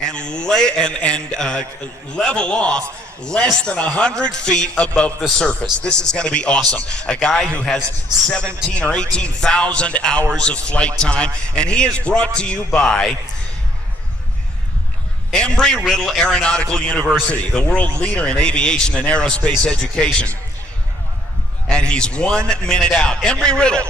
and level off less than 100 feet above the surface. This is going to be awesome. A guy who has 17 or 18,000 hours of flight time, and he is brought to you by Embry-Riddle Aeronautical University, the world leader in aviation and aerospace education. And he's 1 minute out. Embry-Riddle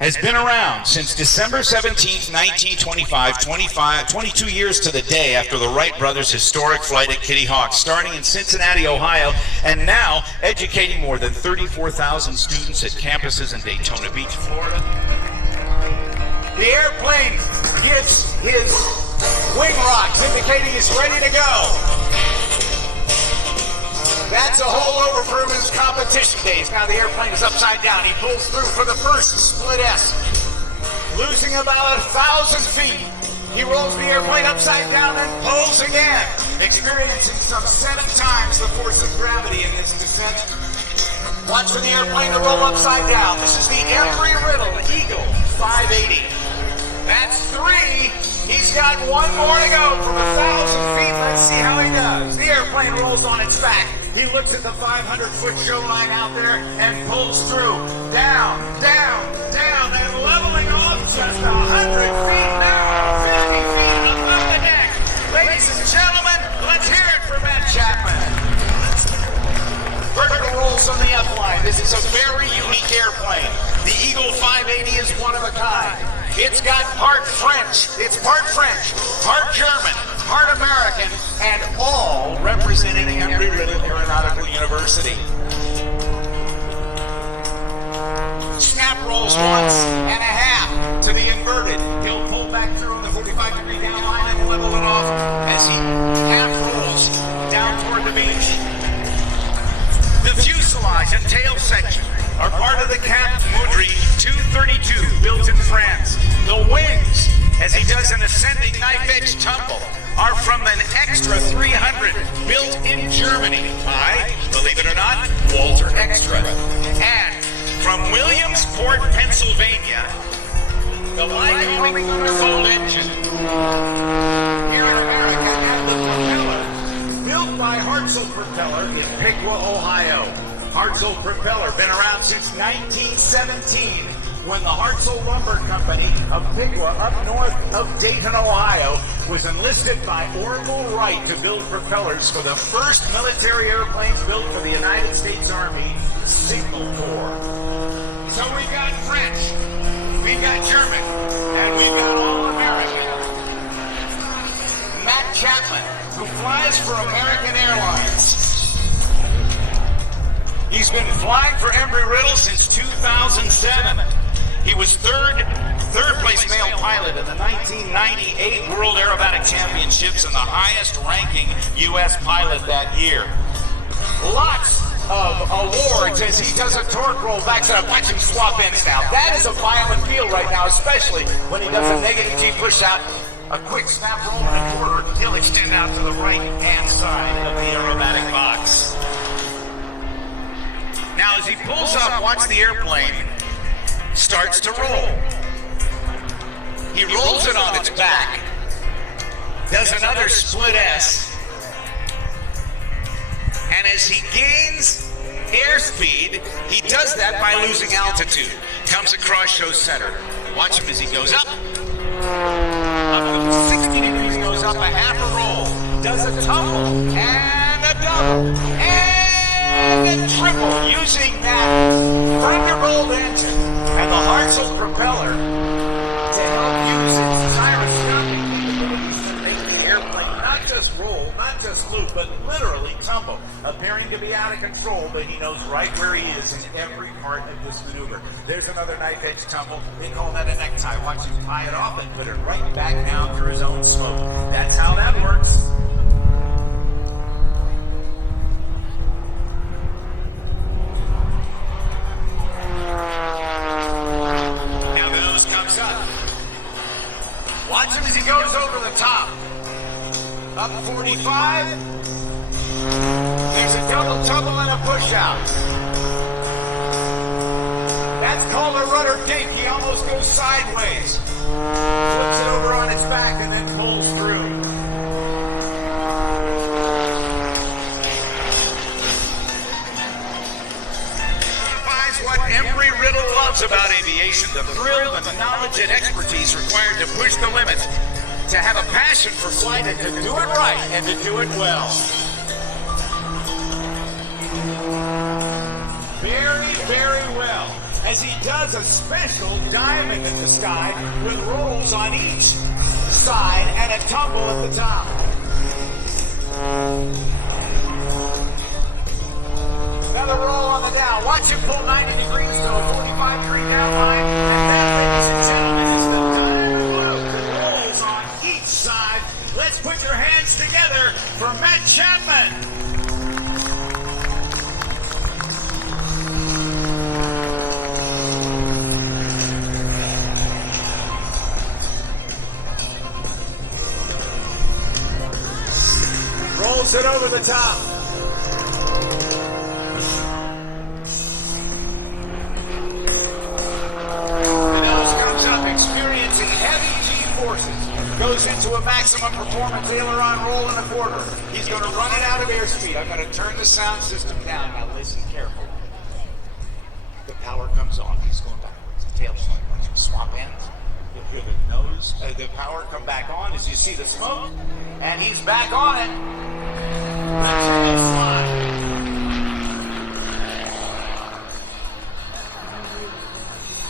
has been around since December 17th, 1925, 22 years to the day after the Wright brothers' historic flight at Kitty Hawk, starting in Cincinnati, Ohio, and now educating more than 34,000 students at campuses in Daytona Beach, Florida. The airplane gives his wing rocks, indicating he's ready to go. That's a holdover from his competition days. Now the airplane is upside down. He pulls through for the first split S, losing about 1,000 feet. He rolls the airplane upside down and pulls again, experiencing some 7 times the force of gravity in this descent. Watch for the airplane to roll upside down. This is the Embry-Riddle Eagle 580. That's 3. He's got 1 more to go from 1,000 feet. Let's see how he does. The airplane rolls on its back. He looks at the 500-foot shoreline out there and pulls through. Down, down, down, and leveling off just 100 feet now, 50 feet above the deck. Ladies and gentlemen, let's hear it for Chapman. Vertical rolls on the upline. This is a very unique airplane. The Eagle 580 is one of a kind. It's got part French, part German, part American, and all representing Embry-Riddle Aeronautical University. Snap rolls 1.5 to the inverted. He'll pull back through on the 45-degree down line and level it off as he half rolls down toward the beach. The fuselage and tail section are part of the Cap Moudry 232 built in France. The wings, as he does an ascending knife-edge tumble, are from an extra 300 built in Germany by, believe it or not, Walter Extra. And from Williamsport, Pennsylvania, the Lycoming Thunderbolt engine here in America, and the propeller built by Hartzell Propeller in Piqua, Ohio. Hartzell Propeller, been around since 1917, when the Hartzell Lumber Company of Piqua, up north of Dayton, Ohio, was enlisted by Orville Wright to build propellers for the first military airplanes built for the United States Army Signal Corps. So we've got French, we've got German, and we've got all American. Matt Chapman, who flies for American Airlines. He's been flying for Embry-Riddle since 2007. He was third place male pilot in the 1998 World Aerobatic Championships and the highest ranking U.S. pilot that year. Lots of awards as he does a torque roll back to watch him swap ends now. That is a violent feel right now, especially when he does a negative G push out. A quick snap roll and a quarter. He'll extend out to the right-hand side of the aerobatic box. Now as he pulls up, watch the airplane starts to roll. He rolls it on its back, does another split S, and as he gains airspeed, he does that by losing altitude. Comes across, shows center. Watch him as he goes up. Up to 60 degrees, goes up a half a roll, does a tumble, and a double, and a triple, using that Thunderbolt engine and the Hartzell propeller to help use its gyroscopic capabilities to make the airplane not just roll, not just loop, but literally tumble, appearing to be out of control, but he knows right where he is in every part of this maneuver. There's another knife edge tumble. They call that a necktie. Watch him tie it off and put it right back down through his own smoke. That's how that works. Watch him as he goes over the top. Up 45. There's a double tumble and a push out. That's called a rudder dink. He almost goes sideways. Flips it over on its back and then pulls through. motivation, the thrill, and the knowledge and expertise required to push the limits, to have a passion for flight and to do it right and to do it well. Very, very well. As he does a special diving in the sky with rolls on each side and a tumble at the top. Another roll on the down. Watch him pull 90 degrees to a 45-degree down line. And that, ladies and gentlemen, is the diamond blue that rolls on each side. Let's put your hands together for Matt Chapman. Rolls it over the top. Experiencing heavy G-forces, goes into a maximum performance aileron roll in a quarter. He's going to run it out of airspeed. I'm going to turn the sound system down. Now listen carefully. The power comes on. He's going backwards. The tail's going backwards. Swap ends. You'll hear the nose, the power come back on as you see the smoke. And he's back on it. The tail slide.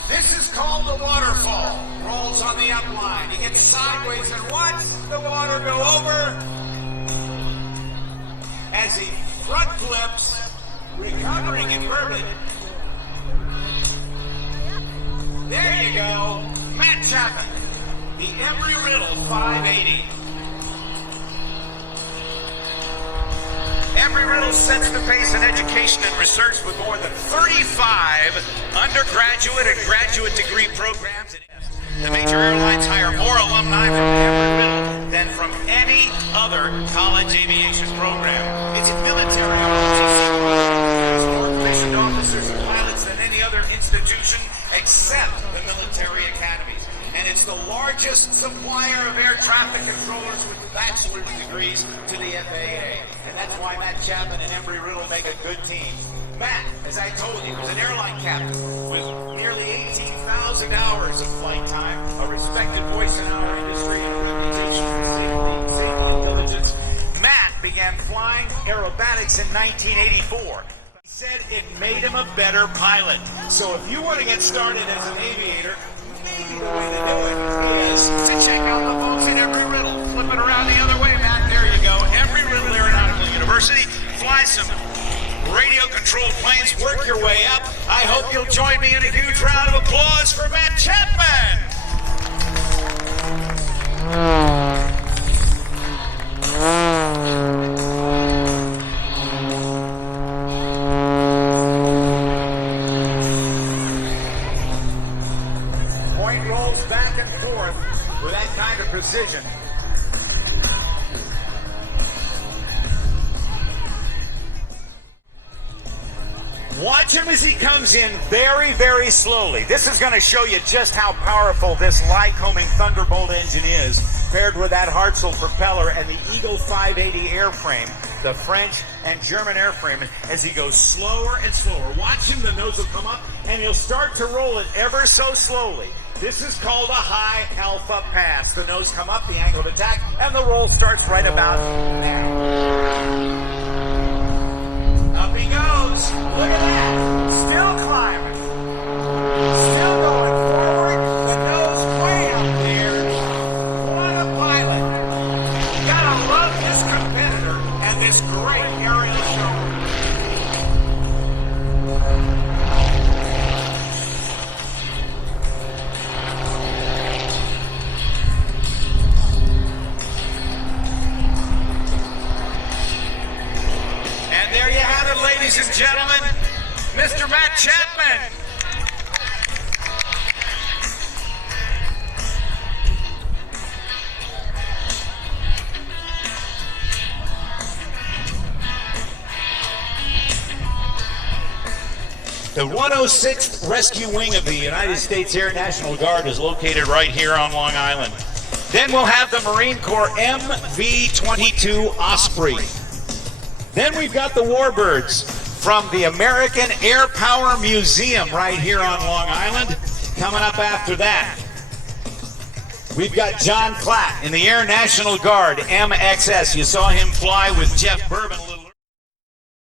This is called the waterfall. Rolls on the upline. He gets sideways and watch the water go over as he front flips, recovering inverted. There you go. Matt Chapman, the Embry-Riddle 580. Embry-Riddle sets the pace in education and research with more than 35 undergraduate and graduate degree programs. The major airlines hire more alumni from Embry-Riddle than from any other college aviation program. It's military officers, more commissioned officers and pilots than any other institution except the military academies. And it's the largest supplier of air traffic controllers with bachelor's degrees to the FAA. And that's why Matt Chapman and Embry-Riddle make a good team. Matt, as I told you, was an airline captain with nearly 18,000 hours of flight time, a respected voice in our industry, and a reputation for safety and diligence. Matt began flying aerobatics in 1984. He said it made him a better pilot. So if you want to get started as an aviator, maybe the way to do it is to check out the folks in Embry-Riddle. Flip it around the other way, Matt. There you go. Embry-Riddle Aeronautical University. Fly some radio-controlled planes. Work your way up. I hope you'll join me in a huge round of applause for Matt Chapman. Point rolls back and forth with that kind of precision. Watch him as he comes in very, very slowly. This is going to show you just how powerful this Lycoming Thunderbolt engine is, paired with that Hartzell propeller and the Eagle 580 airframe, the French and German airframe, as he goes slower and slower. Watch him, the nose will come up, and he'll start to roll it ever so slowly. This is called a high alpha pass. The nose come up, the angle of attack, and the roll starts right about now. Up he goes. Look at that. Still climbing. Still going forward. The nose way up there. What a pilot. You gotta love this competitor and this great aerial show. There you have it, ladies and gentlemen, Mr. Matt Chapman. The 106th Rescue Wing of the United States Air National Guard is located right here on Long Island. Then we'll have the Marine Corps MV-22 Osprey. Then we've got the Warbirds, from the American Air Power Museum right here on Long Island. Coming up after that, we've got John Klatt in the Air National Guard MXS. You saw him fly with Jeff Bourbon a little